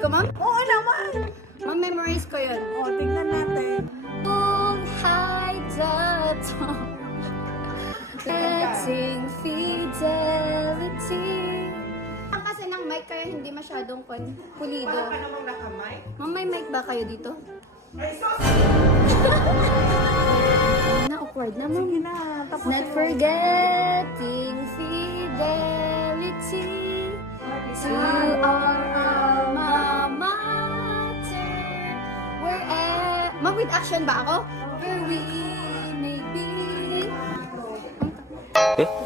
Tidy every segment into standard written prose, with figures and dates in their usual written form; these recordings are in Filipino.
ko, ma'am? Oo naman. Ma'am, memorize ko yun. O, tingnan natin. Kung high the top, letting fidelity. Ang kasi ng mic kaya hindi masyadong pulido. Wala ka namang nakamay? Ma'am, may mic ba kayo dito? Ay, sus! Na-awkward na, ma'am. Sige na, tapos Not forgetting fidelity to our alma mater. Ma'am, with action ba ako? Where we may be.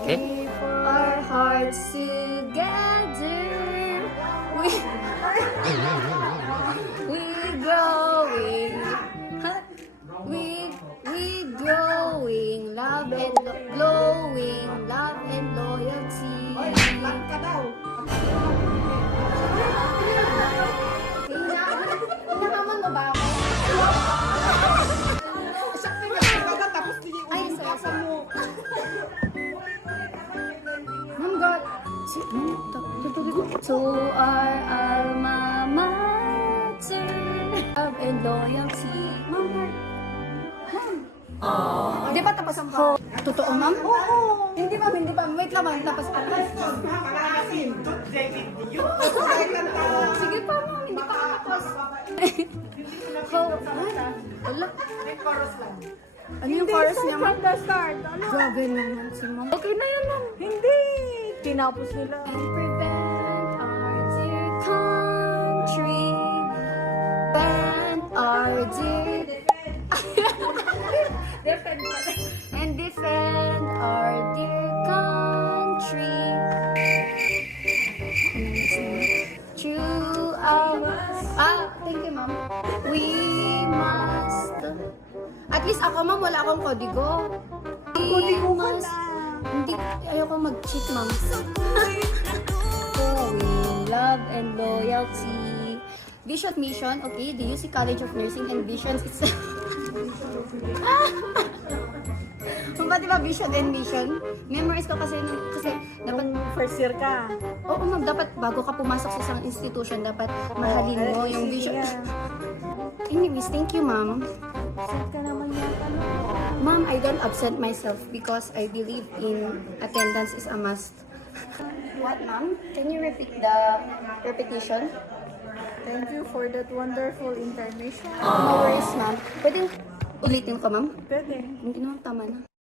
Keep our hearts together. We growing. We growing. Love and glowing. Love and loyalty. lang ka daw. Hinahamon mo ba ako? Sakti nga talaga, tapos Ay, niliunin ka sorry. pa mo. Ma'am, God. To our alma mater. Love and loyalty. Ma'am, Di ba tapos ang totoo, ma'am? Oo. Hindi, ma'am. Hindi, ma'am. Wait lang, ma'am. Tapos Makakasin. Tut, David, yun. Ay, kanta. Sige pa, ma'am. Hindi pa ako tapos. Wala. May chorus lang. Ano yung chorus niya, ma'am? From the start. Ano? Grabe naman si ma'am. Okay na yan, ma'am. Hindi. Tinapos nila. And prevent our dear country. Prevent our dear... And defend our dear country. True thank you, ma'am. We must... At least ako, ma'am, wala akong kodigo. Kodigo ka must- na. Hindi, ayoko mag-cheat, ma'am. Growing love and loyalty. Vision mission, okay, the UC College of Nursing and Visions is... Kung ba diba vision and mission? Memorize ko kasi dapat... First year ka. Oo, ma'am, dapat bago ka pumasok sa isang institution, dapat mahalin mo yung vision. Anyways, thank you, ma'am. Saan ka naman yata, no? Ma'am, I don't absent myself because I believe in attendance is a must. What, ma'am? Can you repeat the repetition? Thank you for that wonderful information. No worries, ma'am. Pwedeng ulitin ko, ma'am? Pwede. Hindi naman tama na.